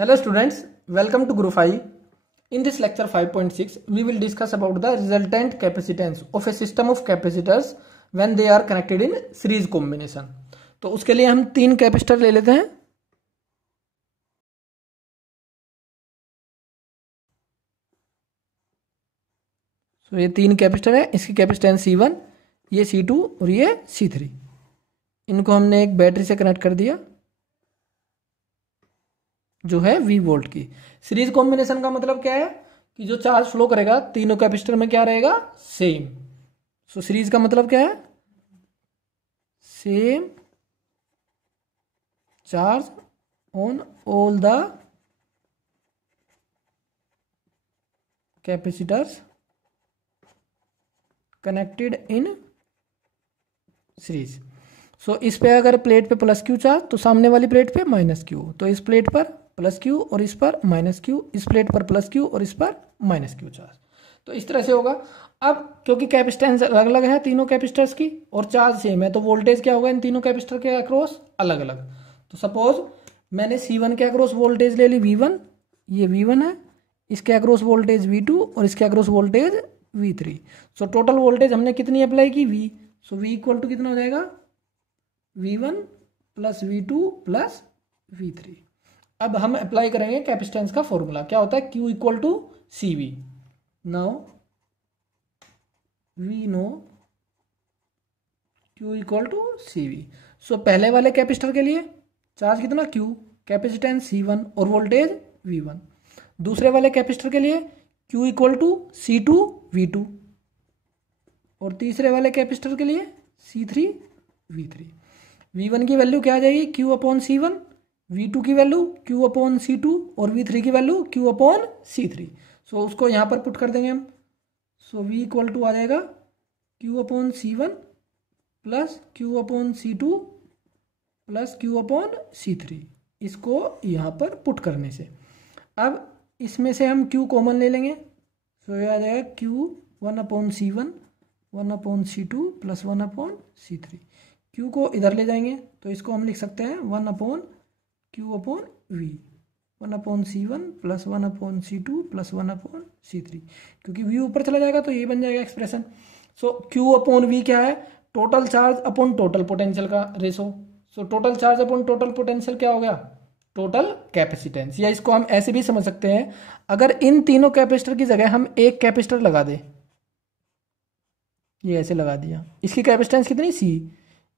Hello students, welcome to Group 5. In this lecture 5.6, we will discuss about the resultant capacitance of a system of capacitors when they are connected in series combination. तो उसके लिए हम तीन capacitor ले लेते हैं. तो ये तीन कैपेसिटर है, इसकी कैपेसिटेंस C1, ये C2 और ये C3. इनको हमने एक बैटरी से कनेक्ट कर दिया जो है V वोल्ट की. सीरीज कॉम्बिनेशन का मतलब क्या है कि जो चार्ज फ्लो करेगा तीनों कैपेसिटर में क्या रहेगा, सेम. सो सीरीज का मतलब क्या है, same charge on all the capacitors connected in series. So इस पे अगर प्लेट पे प्लस क्यू चार्ज तो सामने वाली प्लेट पे माइनस क्यू, तो इस प्लेट पर प्लस क्यू और इस पर माइनस क्यू, इस प्लेट पर प्लस क्यू और इस पर माइनस क्यू चार्ज. तो इस तरह से होगा. अब क्योंकि कैपेसिटेंस अलग अलग है तीनों कैपेसिटर्स की और चार्ज सेम है, तो वोल्टेज क्या होगा इन तीनों कैपेसिटर के अक्रॉस, अलग अलग. तो सपोज मैंने C1 के अक्रॉस वोल्टेज ले ली V1, ये V1 है, इसके अक्रॉस वोल्टेज V2 और इसके across voltage V3. So total voltage हमने कितनी अप्लाई की, V. So V equal to कितना हो जाएगा, V1 plus V2 plus V3. अब हम अप्लाई करेंगे कैपेसिटेंस का फॉर्मूला. क्या होता है, Q equal to CV. Now we know Q equal to CV. So पहले वाले कैपेसिटर के लिए चार्ज कितना Q, कैपेसिटेंस C1 और वोल्टेज V1. दूसरे वाले कैपेसिटर के लिए Q equal to C2 V2 और तीसरे वाले कैपेसिटर के लिए C3 V3. V1 की वैल्यू क्या आ जाएगी, Q अपॉन C1, V2 की वैल्यू Q अपॉन C2 और V3 की वैल्यू Q अपॉन C3. सो उसको यहाँ पर पुट कर देंगे हम. सो V इक्वल टू आ जाएगा Q upon C1 plus Q upon C2 plus Q upon C3. इसको यहाँ पर पुट करने से अब इसमें से हम Q कॉमन ले लेंगे. सो ये आ जाएगा Q 1 upon C1 1 upon C2 plus 1 upon C3. Q को इधर ले जाएंगे तो इसको हम लिख सकते हैं 1 upon Q upon V, 1 upon C1 plus 1 upon C2 plus 1 upon C3. क्योंकि V ऊपर चला जाएगा तो ये बन जाएगा expression. So Q upon V क्या है, total charge upon total potential का ratio. So total charge upon total potential क्या हो गया, टोटल कैपेसिटेंस. या इसको हम ऐसे भी समझ सकते हैं, अगर इन तीनों कैपेसिटर की जगह हम एक कैपेसिटर लगा दें, ये ऐसे लगा दिया, इसकी कैपेसिटेंस कितनी C,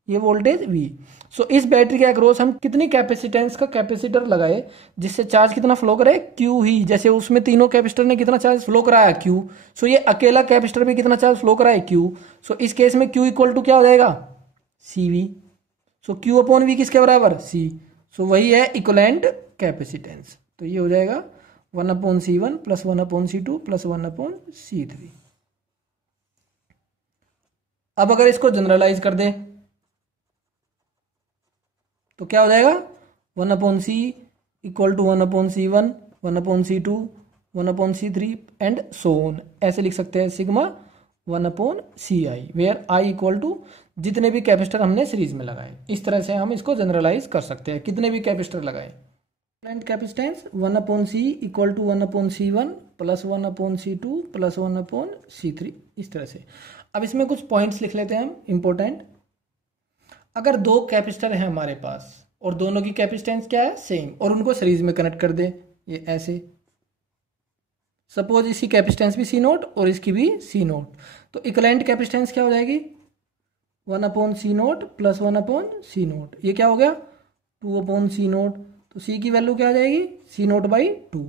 ये वोल्टेज V. सो इस बैटरी के अक्रॉस हम कितनी कैपेसिटेंस का कैपेसिटर लगाए जिससे चार्ज कितना फ्लो करे, Q ही. जैसे उसमें तीनों कैपेसिटर ने कितना चार्ज फ्लो कराया, Q. सो ये अकेला कैपेसिटर में कितना चार्ज फ्लो कराए, Q. सो इस केस में Q इक्वल टू क्या हो जाएगा, CV. सो Q अपॉन V किसके बराबर, C. सो वही है इक्विवेलेंट कैपेसिटेंस. तो ये हो जाएगा 1 upon C1 plus 1 upon C2 plus 1 upon C3. अब अगर इसको जनरलाइज कर दे तो क्या हो जाएगा, 1 upon C equal to 1 upon C1 1 upon C2 1 upon C3 and so on. ऐसे लिख सकते हैं sigma 1 upon CI, where I equal to जितने भी कैपेसिटर हमने सीरीज में लगाए. इस तरह से हम इसको जनरलाइज कर सकते हैं, कितने भी कैपेसिटर लगाए. Current capacitance 1 upon C equal to 1 upon C1 plus 1 upon C2 plus 1 upon C3. इस तरह से. अब इसमें कुछ पॉइंट्स लिख लेते हैं हम इंपॉर्टेंट. अगर दो कैपेसिटर हैं हमारे पास और दोनों की कैपेसिटेंस क्या है, सेम, और उनको सीरीज में कनेक्ट कर दे, ये ऐसे. सपोज इसकी कैपेसिटेंस भी C0 और इसकी भी C0, तो इक्विवेलेंट कैपेसिटेंस क्या हो जाएगी, 1 upon C0 plus 1 upon C0. ये क्या हो गया, 2 अपॉन C0. तो C की वैल्यू क्या आ जाएगी, C0 बाई 2.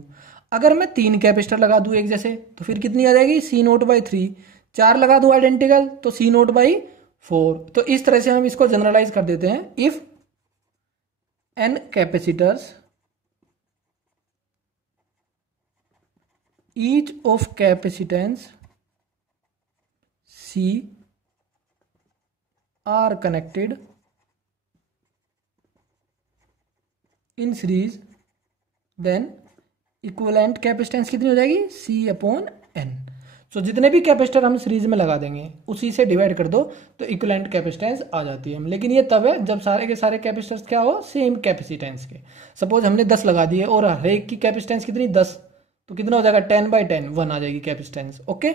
अगर मैं तीन कैपेसिटर लगा दूं एक जैसे तो फिर कितनी आ जाएगी, C0 बाई 3. 4 लगा दूं आइडेंटिकल तो C0 बाई 4. तो इस तरह से हम इसको जनरलाइज कर देते हैं. If n capacitors each of capacitance C are connected in series, then equivalent capacitance कितनी हो जाएगी, C अपॉन N. सो जितने भी कैपेसिटर हम सीरीज में लगा देंगे उसी से डिवाइड कर दो तो इक्विवेलेंट कैपेसिटेंस आ जाती है। लेकिन ये तब है जब सारे के सारे कैपेसिटर्स क्या हो, सेम कैपेसिटेंस के। सपोज हमने 10 लगा दिए और हर एक की कैपेसिटेंस कितनी, 10, तो कितना हो जाएगा 10/10, 1 आ जाएगी कैपेसिटेंस। ओके,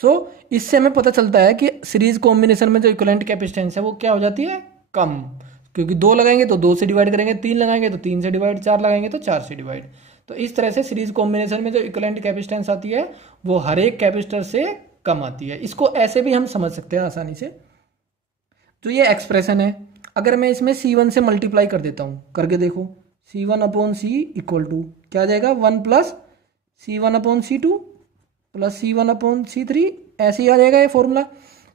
सो इससे हमें पता चलता है कि सीरीज कॉम्बिनेशन में जो इक्विवेलेंट कैपेसिटेंस है वो क्या हो जाती है, कम। क्योंकि 2 लगाएंगे तो 2 से डिवाइड करेंगे, 3 लगाएंगे तो 3 से डिवाइड, 4 लगाएंगे तो 4 से डिवाइड। तो इस तरह से सीरीज कॉम्बिनेशन में जो इक्विवेलेंट कैपेसिटेंस आती है वो हर एक कैपेसिटर से कम आती है। इसको ऐसे भी हम समझ सकते हैं आसानी से। जो ये एक्सप्रेशन है, अगर मैं इसमें C1 से मल्टीप्लाई कर देता हूं, करके देखो, C1/C इक्वल टू क्या आ जाएगा, 1 प्लस C1/C2 प्लस C1/C3, ऐसे ही आ जाएगा ये फॉर्मूला।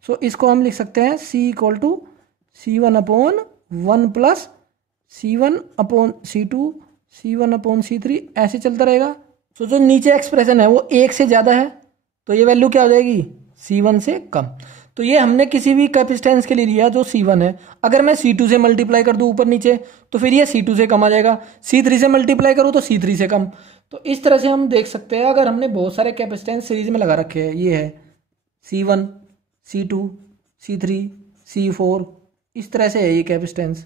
सो इसको हम लिख सकते हैं C equal to C1/1 plus C1/C2 C1/C3, ऐसे चलता रहेगा। सो जो नीचे एक्सप्रेशन है वो 1 से ज़्यादा है तो ये वैल्यू क्या हो जाएगी, C1 से कम। तो ये हमने किसी भी कैपेसिटेंस के लिए लिया जो C1 है। अगर मैं C2 से मल्टीप्लाई कर दूं ऊपर नीचे तो फिर ये C2 से कम आ जाएगा, C3 से मल्टीप्लाई करूं तो C3 से कम। तो इस तरह से हम देख सकते हैं अगर हमने बहुत सारे कैपेसिटेंस सीरीज में लगा रखे हैं, ये है C1, C2, C3, C4, इस तरह से है ये कैपेसिटेंस।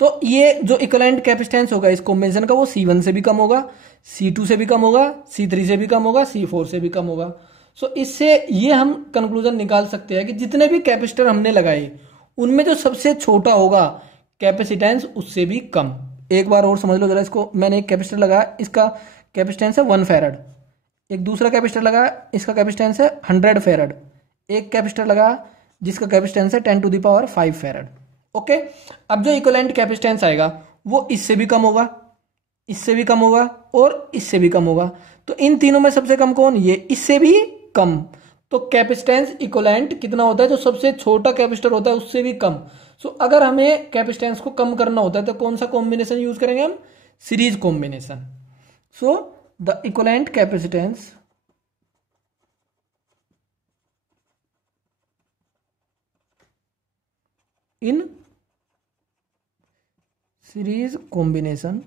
तो ये जो इक्विवेलेंट कैपेसिटेंस होगा इस कॉम्बिनेशन का वो C1 से भी कम होगा, C2 से भी कम होगा, C3 से भी कम होगा, C4 से भी कम होगा। सो इससे ये हम कंक्लूजन निकाल सकते हैं कि जितने भी कैपेसिटर हमने लगाए उनमें जो सबसे छोटा होगा कैपेसिटेंस उससे भी कम। एक बार और समझ लो जरा इसको, मैंने एक कैपेसिटर लगाया, इसका कैपेसिटेंस है 1 फैरड, एक दूसरा कैपेसिटर लगाया, इसका कैपेसिटेंस है 100 फैरड, एक कैपेसिटर लगाया जिसका कैपेसिटेंस है 10⁵ फैरड। ओके, अब जो इक्विवेलेंट कैपेसिटेंस आएगा वो इससे भी कम होगा, इससे भी कम होगा और इससे भी कम होगा। तो इन तीनों में सबसे कम कौन, ये, इससे भी कम। तो कैपेसिटेंस इक्विवेलेंट कितना होता है, जो सबसे छोटा कैपेसिटर होता है उससे भी कम। सो अगर हमें कैपेसिटेंस को कम करना होता है तो कौन सा कॉम्बिनेशन यूज करेंगे हम, series combination. So the equivalent capacitance in series combination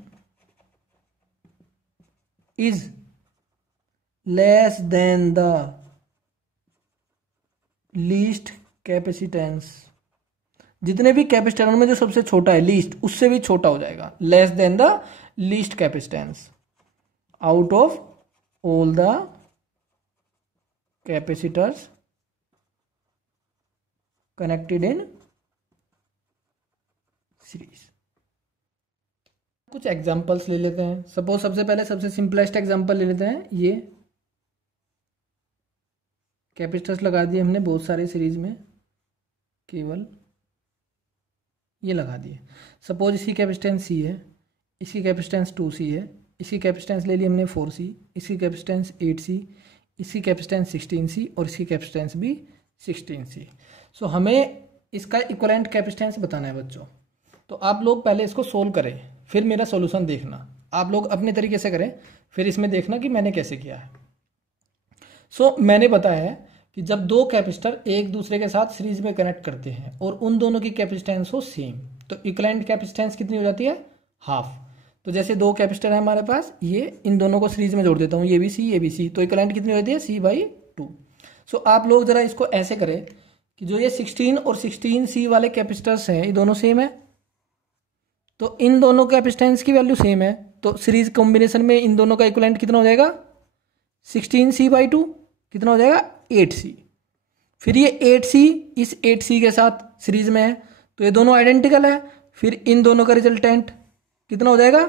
is less than the least capacitance। जितने भी कैपेसिटर में जो सबसे छोटा है लीस्ट, उससे भी छोटा हो जाएगा, less than the least capacitance out of all the capacitors connected in series. कुछ एग्जांपल्स ले लेते हैं। सपोज सबसे पहले सबसे सिंपलेस्ट एग्जांपल ले लेते हैं, ये कैपेसिटर्स लगा दिए हमने बहुत सारे सीरीज में, केवल ये लगा दिए। सपोज इसकी कैपेसिटेंस C है, इसकी कैपेसिटेंस 2C है, इसकी कैपेसिटेंस ले ली हमने 4C, इसकी कैपेसिटेंस 8C, इसकी कैपेसिटेंस 16C और इसकी कैपेसिटेंस भी 16C। सो हमें इसका इक्विवेलेंट कैपेसिटेंस बताना है बच्चों। तो आप लोग पहले इसको सोल्व करें, फिर मेरा सॉल्यूशन देखना। आप लोग अपने तरीके से करें, फिर इसमें देखना कि मैंने कैसे किया है। सो मैंने बताया है कि जब दो कैपेसिटर एक दूसरे के साथ सीरीज में कनेक्ट करते हैं और उन दोनों की कैपेसिटेंस हो सेम, तो इक्विवेलेंट कैपेसिटेंस कितनी हो जाती है, हाफ। तो जैसे दो कैपेसिटर है हमारे पास, ये इन दोनों को सीरीज में जोड़ देता हूँ, ये भी C, ये भी C, तो इक्विवेलेंट कितनी हो जाती है, C/2। सो आप लोग जरा इसको ऐसे करें कि जो ये 16 और 16C वाले कैपेसिटर्स हैं ये दोनों सेम है, तो इन दोनों कैपेसिटेंस की वैल्यू सेम है, तो सीरीज कॉम्बिनेशन में इन दोनों का इक्विवेलेंट कितना हो जाएगा, 16C/2 कितना हो जाएगा, 8C। फिर ये 8C इस 8C के साथ सीरीज में है तो ये दोनों आइडेंटिकल है, फिर इन दोनों का रिजल्टेंट कितना हो जाएगा,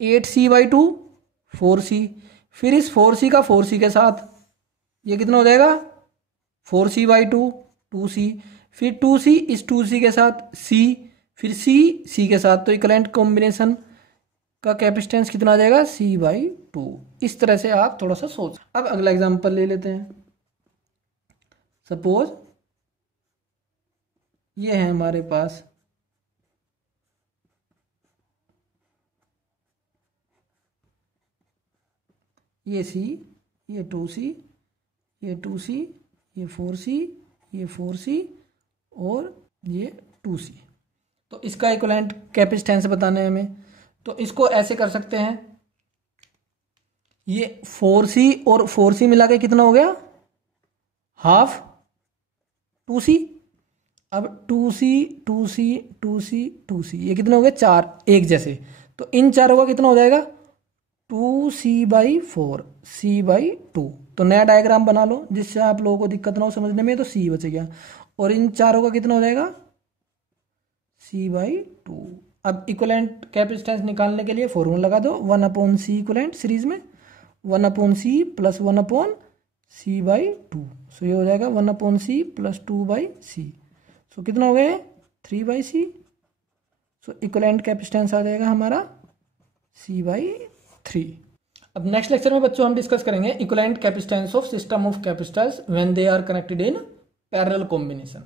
8C/2 4C। फिर इस 4C का 4C के साथ ये कितना हो जाएगा, 4C/2 2C। फिर 2C इस 2C के साथ C, फिर C के साथ, तो इक्विवेलेंट कॉम्बिनेशन का कैपेसिटेंस कितना आ जाएगा, C/2। इस तरह से आप थोड़ा सा सोच। अब अगला एग्जांपल ले लेते हैं। सपोज ये है हमारे पास ये C, ये 2C, ये 2C, ये 4C, ये 4C और ये 2C। तो इसका इक्विवेलेंट कैपेसिटेंस बताना है हमें, तो इसको ऐसे कर सकते हैं, ये 4C और 4C मिला के कितना हो गया, हाफ 2c। अब 2c 2c 2c 2c ये कितने हो गए 4 एक जैसे, तो इन चारों का कितना हो जाएगा 2c/4 c/2। तो नया डायग्राम बना लो जिससे आप लोगों को दिक्कत ना हो समझने में। तो c बच गया और इन चारों का कितना हो जाएगा c/2। अब इक्विवेलेंट कैपेसिटेंस निकालने के लिए फॉर्मूला लगा दो 1/c इक्विवेलेंट सीरीज में 1/c + 1/c/2। सो ये हो जाएगा 1/c + 2/c। सो कितना हो गया 3/c। सो इक्विवेलेंट कैपेसिटेंस आ जाएगा हमारा c/3। अब नेक्स्ट लेक्चर में बच्चों हम डिस्कस करेंगे equivalent capacitance of system of capacitors when they are connected in parallel combination.